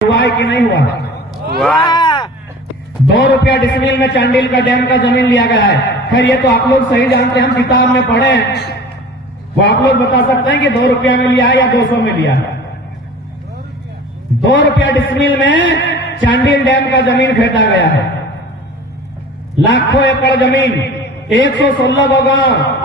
हुआ है कि नहीं हुआ? वाह! 2 रुपया डिसमिल में चांडिल का डैम का जमीन लिया गया है। खैर ये तो आप लोग सही जानते हैं, हम किताब में पढ़े हैं, वो आप लोग बता सकते हैं कि 2 रुपया में लिया है या 200 में लिया है। 2 रुपया डिसमिल में चांडिल डैम का जमीन खरीदा गया है। लाखों एकड़ जमीन, 116 गांव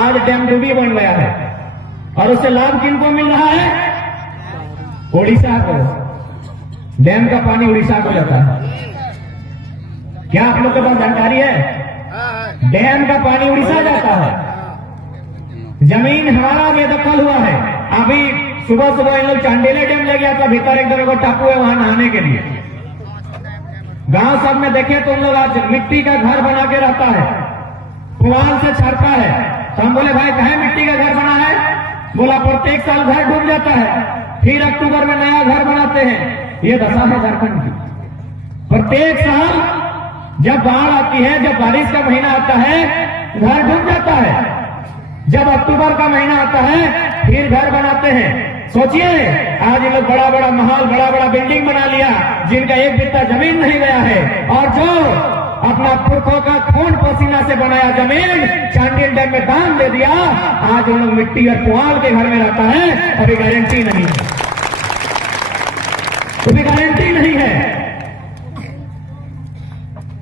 आज डैम डूबी बन गया है। और उससे लाभ किनको मिल रहा है? ओडिशा को। डैम का पानी उड़ीसा को जाता है। क्या आप लोग के पास जानकारी है? डैम का पानी उड़ीसा जाता है। जमीन हमारा बेदखल हुआ है। अभी सुबह सुबह इन लोग चांडिले डैम ले गया था, भीतर एक तरह टापू है वहां नहाने के लिए। गांव सब में देखे तो उन लोग आज मिट्टी का घर बना के रहता है, पुआल से छड़ता है। तो हम बोले भाई कहे मिट्टी का घर बना है? बोला प्रत्येक साल घर डूब जाता है, फिर अक्टूबर में नया घर बनाते हैं। ये दशा है झारखंड की। प्रत्येक साल जब बाढ़ आती है, जब बारिश का महीना आता है, घर डूब जाता है। जब अक्टूबर का महीना आता है, फिर घर बनाते हैं। सोचिए आज ये लोग बड़ा बड़ा महल, बड़ा बड़ा बिल्डिंग बना लिया, जिनका एक बित्ता जमीन नहीं गया है। और जो अपना पुरखों का खून पसीना से बनाया जमीन चांडिल डैम में दान दे दिया, आज उन लोग मिट्टी और पुआल के घर में रहता है। अभी गारंटी नहीं है, अभी गारंटी नहीं है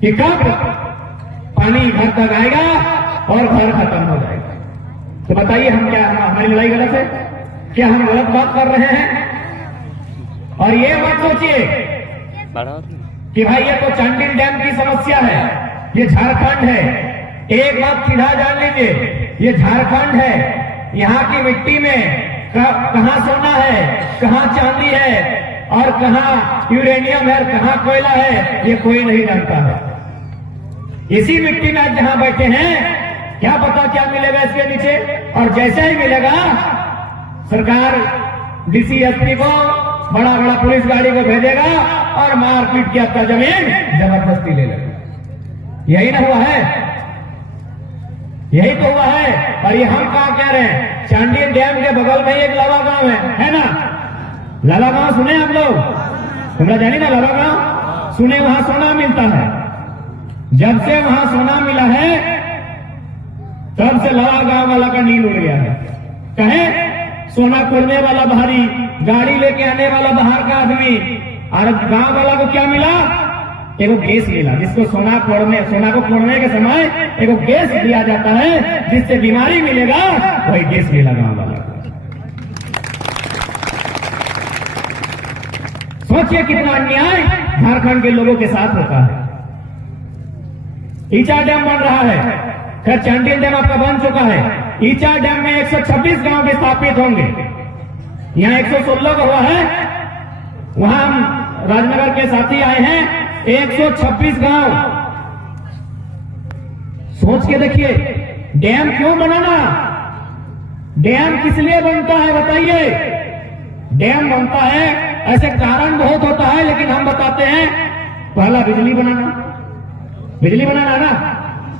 कि कब पानी घर तक आएगा और घर खत्म हो जाएगा। तो बताइए हम क्या, हमारी लड़ाई गलत है क्या? हम गलत बात कर रहे हैं? और ये मत सोचिए कि भाई ये तो चांडिल डैम की समस्या है, ये झारखंड है। एक बात सीधा जान लीजिए, ये झारखंड है। यहाँ की मिट्टी में कहाँ सोना है, कहाँ चांदी है और कहाँ यूरेनियम है, कहाँ कोयला है, ये कोई नहीं जानता है। इसी मिट्टी में जहां बैठे हैं, क्या पता क्या मिलेगा इसके नीचे। और जैसे ही मिलेगा सरकार डीसी एसपी को, बड़ा बड़ा पुलिस गाड़ी को भेजेगा और मारपीट के आपका जमीन जबरदस्ती ले लेगा। यही ना हुआ है? यही तो हुआ है। और ये हम कहा कह रहे हैं, चांडिल डैम के बगल में एक लावा गांव है ना? लावा गांव सुने हम लोग? तुमरा जानी ना लावा गांव? सुने, वहां सोना मिलता है। जब से वहां सोना मिला है, तब से लावा गांव वाला का नींद उड़ गया है। कहे सोना खोलने वाला बाहरी, गाड़ी लेके आने वाला बाहर का आदमी, और गांव वाला को क्या मिला? एगो गैस मिला, जिसको सोना को खोलने के समय एगो गैस दिया जाता है, जिससे बीमारी मिलेगा, वही गैस मिला गांव वाला को। सोचिए कितना अन्याय झारखंड के लोगों के साथ होता है। ईचा डैम बन रहा है, खैर चांडिल डैम आपका बन चुका है। ईचा डैम में 126 गांव भी स्थापित होंगे। यहाँ 116 का हुआ है, वहां हम राजनगर के साथी आए हैं, 126 गांव। सोच के देखिए, डैम क्यों बनाना? डैम किस लिए बनता है बताइए? डैम बनता है, ऐसे कारण बहुत होता है, लेकिन हम बताते हैं, पहला बिजली बनाना। बिजली बनाना ना,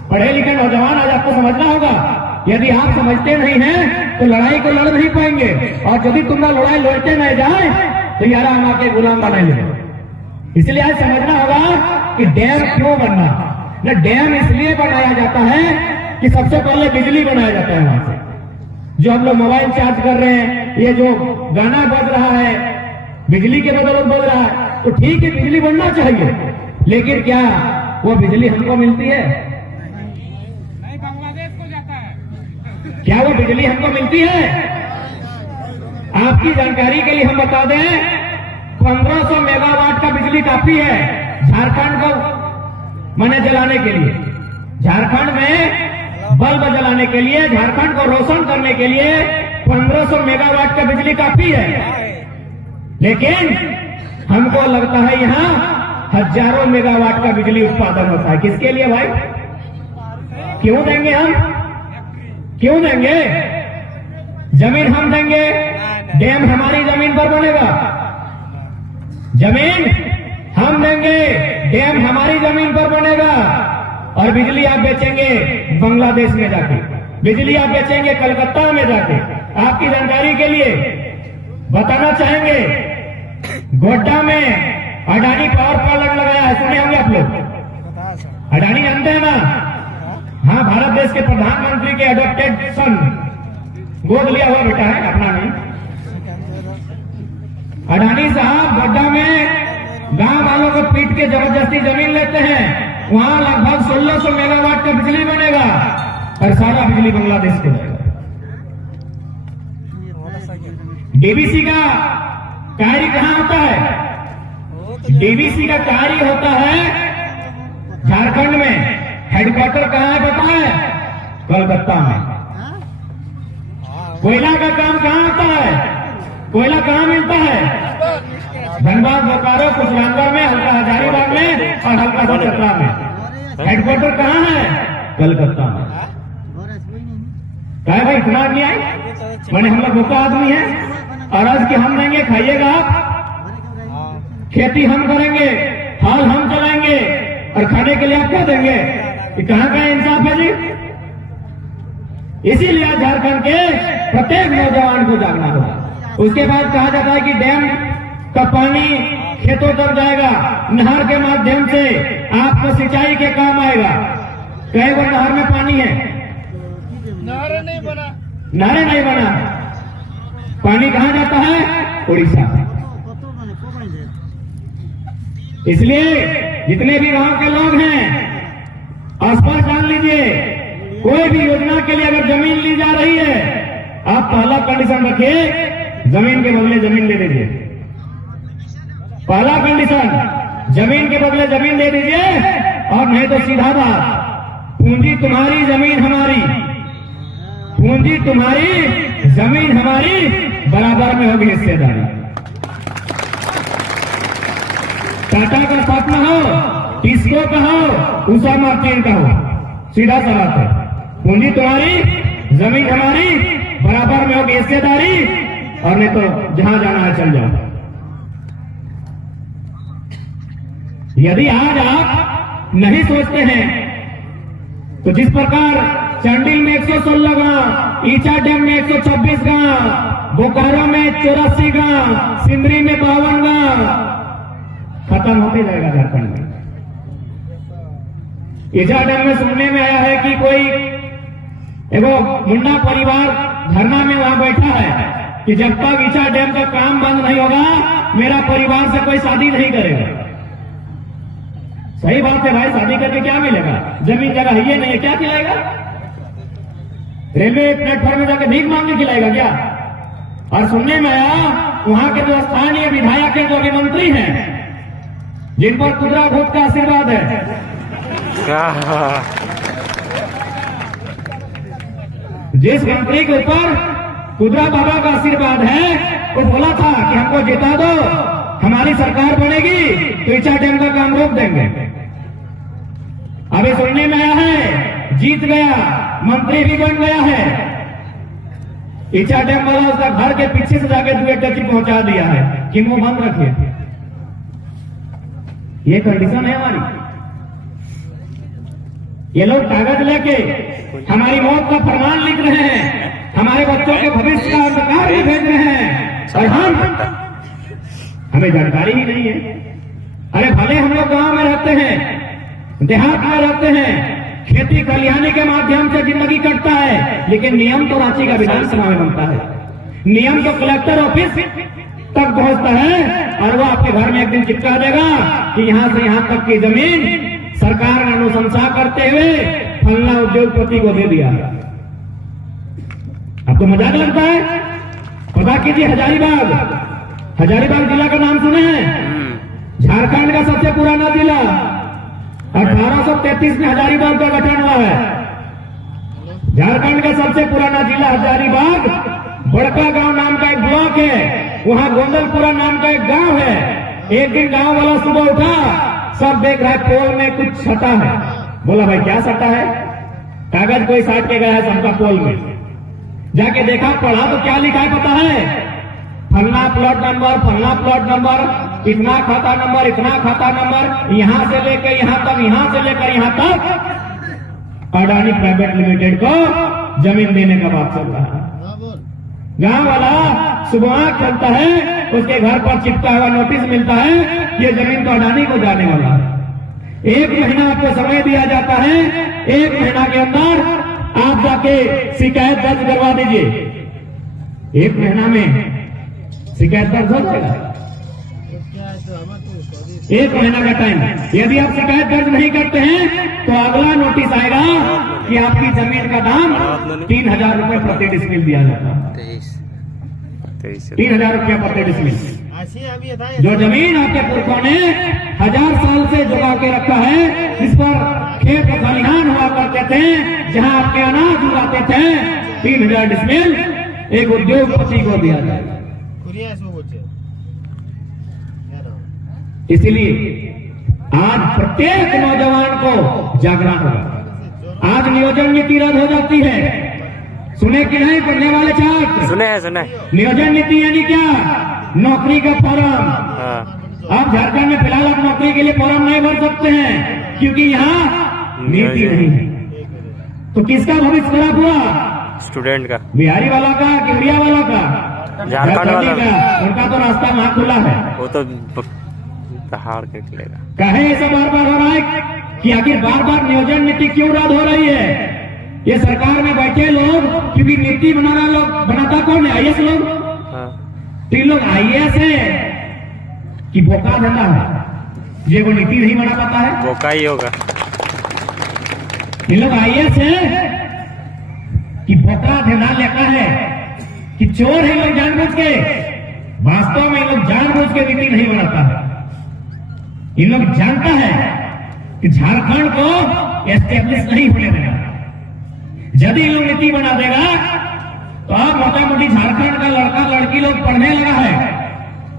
पढ़े लिखे नौजवान आज आपको समझना होगा। यदि आप समझते नहीं हैं तो लड़ाई को लड़ नहीं पाएंगे, और यदि तुम्हारा लड़ाई लड़ते नहीं जाए तो यार हम आके गुलाम बना लेंगे। इसलिए आज समझना होगा कि डैम क्यों बनना। न डैम इसलिए बनाया जाता है कि सबसे पहले बिजली बनाया जाता है वहां से। जो हम लोग मोबाइल चार्ज कर रहे हैं, ये जो गाना बज रहा है, बिजली के बदौलत बज रहा है, तो ठीक है बिजली बनना चाहिए, लेकिन क्या वो बिजली हमको मिलती है? नहीं, बांग्लादेश को जाता है। क्या वो बिजली हमको मिलती है? आपकी जानकारी के लिए हम बता दें, 1500 मेगावाट का बिजली काफी है झारखंड को मैंने जलाने के लिए। झारखंड में बल्ब जलाने के लिए, झारखंड को रोशन करने के लिए 1500 मेगावाट का बिजली काफी है। लेकिन हमको लगता है यहाँ हजारों मेगावाट का बिजली उत्पादन होता है। किसके लिए भाई? क्यों देंगे हम? क्यों देंगे? जमीन हम देंगे, डैम हमारी जमीन पर बनेगा। जमीन हम देंगे, डैम हमारी जमीन पर बनेगा। और बिजली आप बेचेंगे बांग्लादेश में जाके, बिजली आप बेचेंगे कलकत्ता में जाके। आपकी जानकारी के लिए बताना चाहेंगे, गोड्डा में अडानी पावर प्लांट लगाया है, सुने होंगे आप लोग। अडानी जानते हैं ना? हाँ, भारत देश के प्रधानमंत्री के एडॉप्टेड सन, गोद लिया हुआ बेटा है, अपना नहीं। अडानी साहब गड्ढा में गांव वालों को पीट के जबरदस्ती जमीन लेते हैं, वहां लगभग 1600 मेगावाट का बिजली बनेगा और सारा बिजली बांग्लादेश को जाएगा। डीवीसी का कार्य कहां होता है? डीवीसी का कार्य होता है झारखंड में। हेडक्वार्टर कहां है पता है? कोलकाता में। कोयला का काम कहां होता है? कोयला कहां मिलता है? धनबाद, बोकारो, कुशीनगर में, हल्का हजारीबाग में और हल्का सा चतरा में। हेडक्वार्टर कहां है? कलकत्ता में। क्या भाई इतना आदमी आए? मैंने हम लोग भूखा आदमी है, अरज के हम देंगे, खाइएगा आप। खेती हम करेंगे, हाल हम चलाएंगे और खाने के लिए आप क्या देंगे? ये कहां का इंसाफ है जी? इसीलिए आज झारखंड के प्रत्येक नौजवान को जागना होगा। उसके बाद कहा जाता है कि डैम का पानी खेतों तक जाएगा, नहर के माध्यम से आपको सिंचाई के काम आएगा। कई बार नहर में पानी है, नारा नहीं बना। नारे नहीं बना। पानी कहां जाता है? उड़ीसा। इसलिए जितने भी गांव के लोग हैं, स्पष्ट जान लीजिए, कोई भी योजना के लिए अगर जमीन ली जा रही है, आप पहला कंडीशन रखिए, जमीन के बदले जमीन दे दीजिए। पहला कंडीशन, जमीन के बदले जमीन दे दीजिए, और नहीं तो सीधा बात, पूंजी तुम्हारी जमीन हमारी, पूंजी तुम्हारी जमीन हमारी, बराबर में होगी हिस्सेदारी। टाटा का सपना हो, टिस्को का हो, उषा मार्टिन का हो, सीधा सा बात है। पूंजी तुम्हारी, जमीन हमारी, बराबर में होगी हिस्सेदारी, और नहीं तो जहां जाना है चल जाओ। यदि आज आप नहीं सोचते हैं तो जिस प्रकार चांडिल में 116 गांव, ईचा डैम में 126 गांव, बोकारो में 84 गांव, सिंदरी में 52 गांव, खत्म होते जाएगा झारखंड में। ईचा डैम में सुनने में आया है कि कोई एगो मुंडा परिवार धरना में वहां बैठा है कि जब तक ईचा डैम का काम बंद नहीं होगा, मेरा परिवार से कोई शादी नहीं करेगा। सही बात है भाई, शादी करके क्या मिलेगा? जमीन जगह ये नहीं है, क्या खिलाएगा? रेलवे प्लेटफॉर्म में जाकर भीख मांग के खिलाएगा क्या? और सुनने में आया वहां के जो स्थानीय विधायक हैं, जो अभी मंत्री हैं, जिन पर कुदरा भूत का आशीर्वाद है, जिस मंत्री के ऊपर कुदरा बाबा का आशीर्वाद है, वो बोला था कि हमको जिता दो, हमारी सरकार बनेगी तो ईचा डैम का काम रोक देंगे। अभी सुनने में आया है जीत गया, मंत्री भी बन गया है, ईचा डैम वाला उसका घर के पीछे से जाके दुए टची पहुंचा दिया है कि वो बंद रखिए। ये कंडीशन है हमारी। ये लोग कागज लेके हमारी मौत का फरमान लिख रहे हैं, हमारे बच्चों के भविष्य का अंधकार भी भेज रहे हैं, और हमें जानकारी ही नहीं है। अरे भले हम लोग गांव में रहते हैं, देहात में रहते हैं, खेती खलिहानी के माध्यम से जिंदगी कटता है, लेकिन नियम तो रांची का विधानसभा में बनता है, नियम तो कलेक्टर ऑफिस तक पहुंचता है, और वो आपके घर में एक दिन चिपका देगा कि यहां से यहां तक की जमीन सरकार ने अनुशंसा करते हुए फलना उद्योगपति को दे दिया। आपको मजाक लगता है? पता कीजिए, हजारीबाग जिला का नाम सुने हैं? झारखंड का सबसे पुराना जिला, 1833 में हजारीबाग का गठन हुआ है। झारखंड का सबसे पुराना जिला हजारीबाग, बड़का गांव नाम का एक ब्लॉक है, वहां गोंदलपुरा नाम का एक गांव है। एक दिन गांव वाला सुबह उठा, सब देख रहा है पोल में कुछ सटा है। बोला भाई क्या सटा है? कागज कोई साट के गया है सबका पोल में। जाके देखा, पढ़ा तो क्या लिखा है पता है? फलना प्लॉट नंबर, फलना प्लॉट नंबर, इतना खाता नंबर, इतना खाता नंबर, यहां से लेकर यहां तक, यहां से लेकर यहां तक अडानी प्राइवेट लिमिटेड को जमीन देने का बात चल रहा है। गांव वाला सुबह खेलता है, उसके घर पर चिपका हुआ नोटिस मिलता है, ये जमीन तो अडानी को जाने वाला है। 1 महीना आपको समय दिया जाता है, 1 महीना के अंदर आप जाके शिकायत दर्ज करवा दीजिए। 1 महीना में शिकायत दर्ज हो जाएगा। 1 महीना का टाइम। यदि आप शिकायत दर्ज नहीं करते हैं तो अगला नोटिस आएगा कि आपकी जमीन का दाम 3,000 रुपए प्रति डिसमिल दिया जाता है। 3,000 रुपया प्रति डिसमिल। जो जमीन आपके पुरखों ने 1000 साल से जुगा के रखा है, इस पर खेत खलिहान हुआ करते थे, जहां आपके अनाज उगाते थे, 3,000 डिसमिल एक उद्योगपति को दिया जाएगा। इसलिए आज प्रत्येक नौजवान को जागना होगा। आज नियोजन नीति रद्द हो जाती है, सुने कि नहीं पढ़ने वाले छात्र? सुने। नियोजन नीति यानी क्या? नौकरी का फॉर्म। आप झारखंड में फिलहाल आप नौकरी के लिए फॉर्म नहीं भर सकते हैं, क्योंकि यहाँ नीति नहीं है। तो किसका भविष्य खराब हुआ? स्टूडेंट का, बिहारी वाला का कि उड़िया वाला का? झारखंड वाला का। उनका तो रास्ता वहां खुला है, वो तो पहाड़ के निकलेगा। कहे ऐसा बार बार हो रहा है कि आखिर बार बार नियोजन नीति क्यों रद्द हो रही है? ये सरकार में बैठे लोग, क्योंकि नीति बनाता कौन है? आईएएस लोग। तो लोग आईएएस है कि बोका धंधा है, ये वो नीति नहीं बना पाता है? बोका ही होगा। ये लोग आईएएस है कि बोका धंधा लेकर है कि चोर है लोग जानबूझ के? वास्तव में लोग जानबूझ के नीति नहीं बनाता है। इन लोग जानता है कि झारखंड को एस्टेब्लिश नहीं होने देगा। यदि इन लोग नीति बना देगा तो अब मोटा मोटी झारखंड का लड़का लड़की लोग पढ़ने लगा है,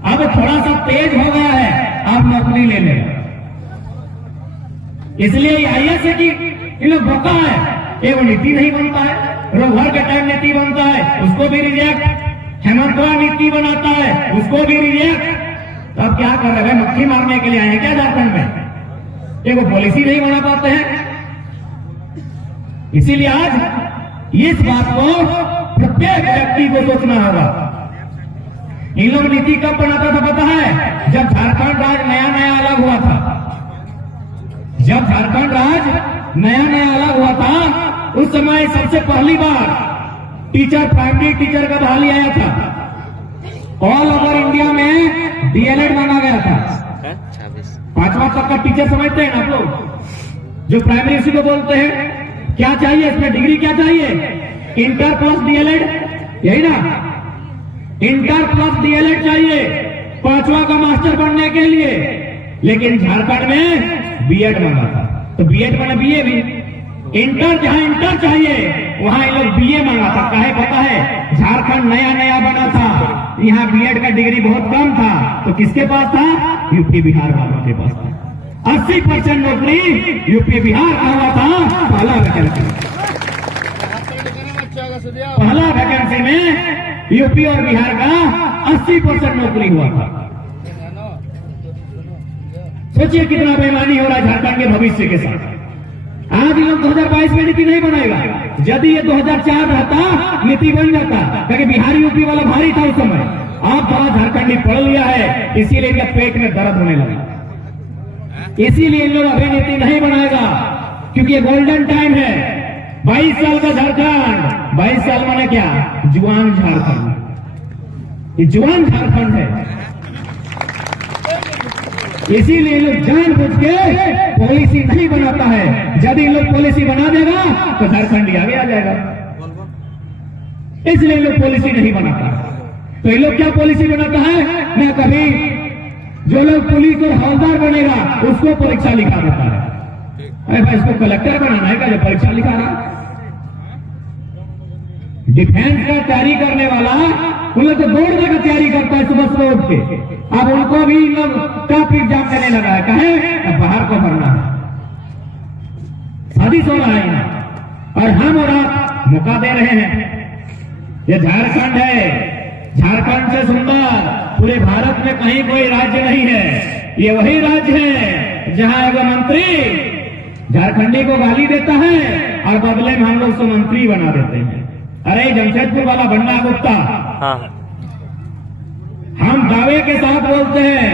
अब थोड़ा सा तेज हो गया है, अब नौकरी लेने लगा। इसलिए आईएएस है कि इन लोग बोका है, ये वो नीति नहीं बनता है। रोहर के टाइम नीति बनता है, उसको भी रिजेक्ट। हेमंत नीति बनाता है, उसको भी रिजेक्ट। तो अब क्या कर रहे हैं? मक्खी मारने के लिए आए हैं क्या झारखंड में? ये वो पॉलिसी नहीं बना पाते हैं। इसीलिए आज इस बात को प्रत्येक व्यक्ति को सोचना होगा। इन लोग नीति कब बनाता था पता है? जब झारखंड राज्य नया नया अलग हुआ था। जब झारखंड राज्य नया नया अलग हुआ था, उस समय सबसे पहली बार टीचर, प्राइमरी टीचर का बहाली आया था। ऑल ओवर इंडिया में डीएलएड मांगा गया था। 5वां तक का टीचर समझते हैं ना आप लोग? जो प्राइमरी उसी को बोलते हैं। क्या चाहिए इसमें? डिग्री क्या चाहिए? इंटर प्लस डीएलएड, यही ना? इंटर प्लस डीएलएड चाहिए 5वां का मास्टर बनने के लिए। लेकिन झारखंड में बीएड मांगा था, तो बीएड माने बीए भी। इंटर, जहां इंटर चाहिए वहां इन लोग बीए मांगा था। काहे पता है? झारखंड नया नया बना था, यहाँ बीएड का डिग्री बहुत कम था। तो किसके पास था? यूपी बिहार वालों के पास था। 80% नौकरी यूपी बिहार का हुआ था। पहला वैकेंसी में यूपी और बिहार का 80% नौकरी हुआ था। सोचिए कितना बेईमानी हो रहा है झारखंड के भविष्य के साथ। आज लोग 2022 में नीति नहीं बनाएगा। यदि ये 2004 रहता नीति बन जाता, क्योंकि बिहार यूपी वाला भारी था उस समय। आप थोड़ा झारखंडी पढ़ लिया है, इसीलिए इनका पेट में दर्द होने लगा। इसीलिए इन लोग अभी नीति नहीं बनाएगा, क्योंकि ये गोल्डन टाइम है। 22 साल का झारखंड, 22 साल माने क्या? जुआन झारखंड। ये जुआन झारखंड है। इसीलिए लोग जानबूझ के पॉलिसी नहीं बनाता है। यदि लोग पॉलिसी बना देगा तो झारखंड आगे आ जाएगा। इसलिए लोग पॉलिसी नहीं बनाता। तो ये लोग क्या पॉलिसी बनाता है? मैं कभी जो लोग पुलिस और हवलदार बनेगा उसको परीक्षा लिखा देता है। अरे भाई, इसको कलेक्टर बनाना है क्या जो परीक्षा लिखा रहा? डिफेंस का तैयारी करने वाला उन लोग तो दौड़ने का तैयारी करता है सुबह सुबह उठ के। अब उनको भी लोग टॉप एग्जाम देने लगा है। कहे अब बाहर को भरना है, शादी हो रहा है और हम और आप मौका दे रहे हैं। ये झारखंड है, झारखंड से सुंदर पूरे भारत में कहीं कोई राज्य नहीं है। ये वही राज्य है जहां एक मंत्री झारखंडी को गाली देता है और बदले में हम लोग से मंत्री बना देते हैं। अरे जमशेदपुर वाला बन्ना गुप्ता, हम दावे के साथ बोलते हैं,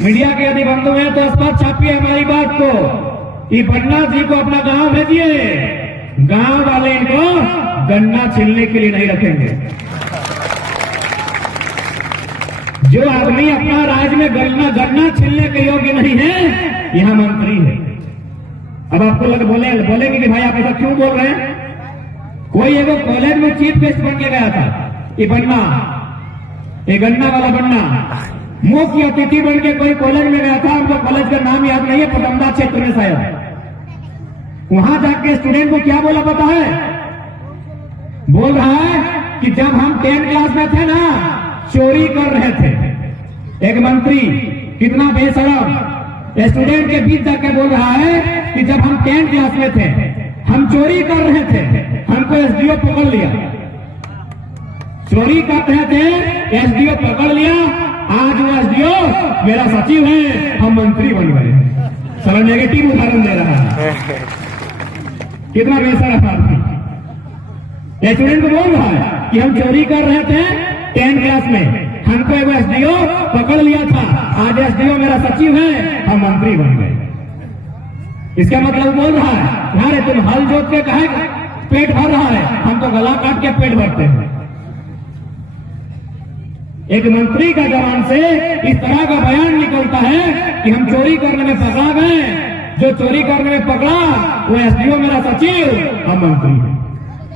मीडिया के यदि बंधु हैं तो स्पष्ट छापिए हमारी बात को कि पटना जी को अपना गांव भेजिए, गांव वाले इनको गन्ना छीलने के लिए नहीं रखेंगे। जो आदमी अपना राज्य में गन्ना छीलने के योग्य नहीं है, यहां मंत्री है। अब आपको बोलेंगे कि भाई आप ऐसा क्यों बोल रहे हैं? कोई एगो कॉलेज में चीफ गेस्ट बन के गया था, ये गन्ना वाला बनना मुख्य अतिथि बन के कोई कॉलेज में गया था, हमको कॉलेज का नाम याद नहीं है, पतंगा क्षेत्र में शायद। वहां जाके स्टूडेंट को क्या बोला पता है? बोल रहा है कि जब हम 10th क्लास में थे ना, चोरी कर रहे थे। एक मंत्री कितना बेशरम स्टूडेंट के बीच जाकर बोल रहा है कि जब हम 10th क्लास में थे, हम चोरी कर रहे थे, हमको एसडीओ पकड़ लिया। चोरी कर रहे थे, एसडीओ पकड़ लिया। आज वो एसडीओ मेरा सचिव है, हम मंत्री बन गए। सारा नेगेटिव उदाहरण दे रहा है, कितना बेशरम आदमी। स्टूडेंट को बोल रहा है कि हम चोरी कर रहे थे 10th क्लास में, हमको एगो एसडीओ पकड़ लिया था, आज एसडीओ मेरा सचिव है, हम मंत्री बन गए। इसका मतलब बोल रहा है, अरे तुम हल जोत के कहे पेट भर रहा है, हम तो गला काट के पेट भरते हैं। एक मंत्री का जवान से इस तरह का बयान निकलता है कि हम चोरी करने में पकड़ा गए, जो चोरी करने में पकड़ा वो एसडीओ मेरा सचिव, हम मंत्री हैं।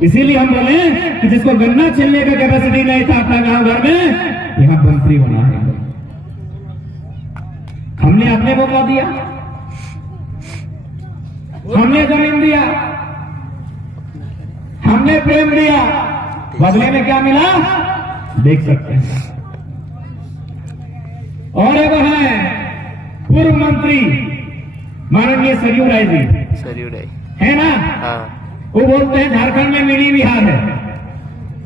इसीलिए हम बोले कि जिसको गन्ना छीलने का कैपेसिटी नहीं था अपना गांव घर में, यहां मंत्री बना है। हमने अपने मौका दिया, हमने जमीन दिया, हमने प्रेम दिया, बदले में क्या मिला देख सकते हैं। और एक है पूर्व मंत्री माननीय सरयू राय जी, है ना? हाँ। वो बोलते हैं झारखंड में मिनी बिहार है।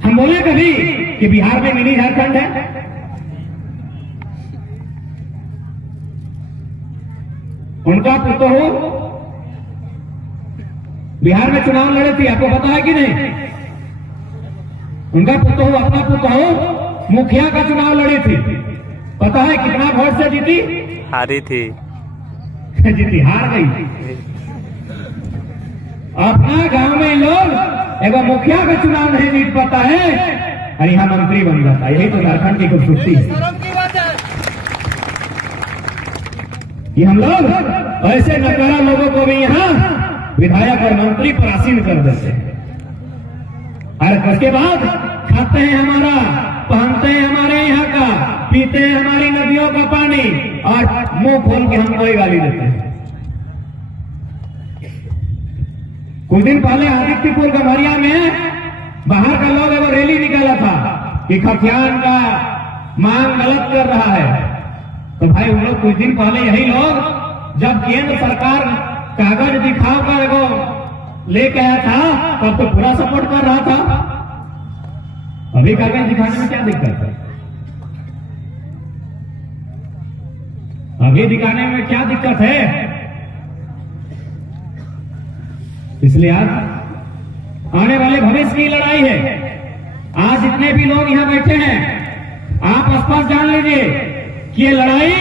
हम बोले कभी कि बिहार में मिनी झारखंड है? उनका पुत्र हो बिहार में चुनाव लड़े थे, आपको पता है कि नहीं? उनका पुत्र हो, अपना पुत्र हो, मुखिया का चुनाव लड़ी थी। पता है कितना वोट से जीती? हारी थी। जीती, हार गई। अपना गांव में लोग एगो मुखिया का चुनाव नहीं जीत पाता है और यहाँ मंत्री बन जाता है। यही तो झारखंड की खूबसूरती है। ये हम लोग ऐसे नकारा लोगों को भी यहाँ विधायक और मंत्री पर आसीन कर देते हैं, और उसके बाद खाते हैं हमारा, पहनते हैं हमारे यहाँ का, पीते हैं हमारी नदियों का पानी, और मुंह खोल के हमको ही गाली देते हैं। कुछ दिन पहले आदित्यपुर गम्हरिया में बाहर का लोग एगो रैली निकाला था कि खतियान का मांग गलत कर रहा है। तो भाई उन लोग कुछ दिन पहले यही लोग जब केंद्र सरकार कागज दिखाओ कर एगो लेके आया था, तब तो पूरा सपोर्ट कर रहा था। अभी कागज दिखाने में क्या दिक्कत है? अभी दिखाने में क्या दिक्कत है? इसलिए आज आने वाले भविष्य की लड़ाई है। आज जितने भी लोग यहां बैठे हैं, आप स्पष्ट जान लीजिए कि ये लड़ाई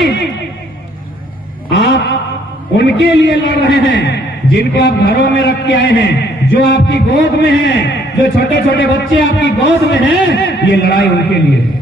आप उनके लिए लड़ रहे हैं जिनको आप घरों में रख के आए हैं, जो आपकी गोद में हैं, जो छोटे छोटे बच्चे आपकी गोद में हैं, ये लड़ाई उनके लिए है।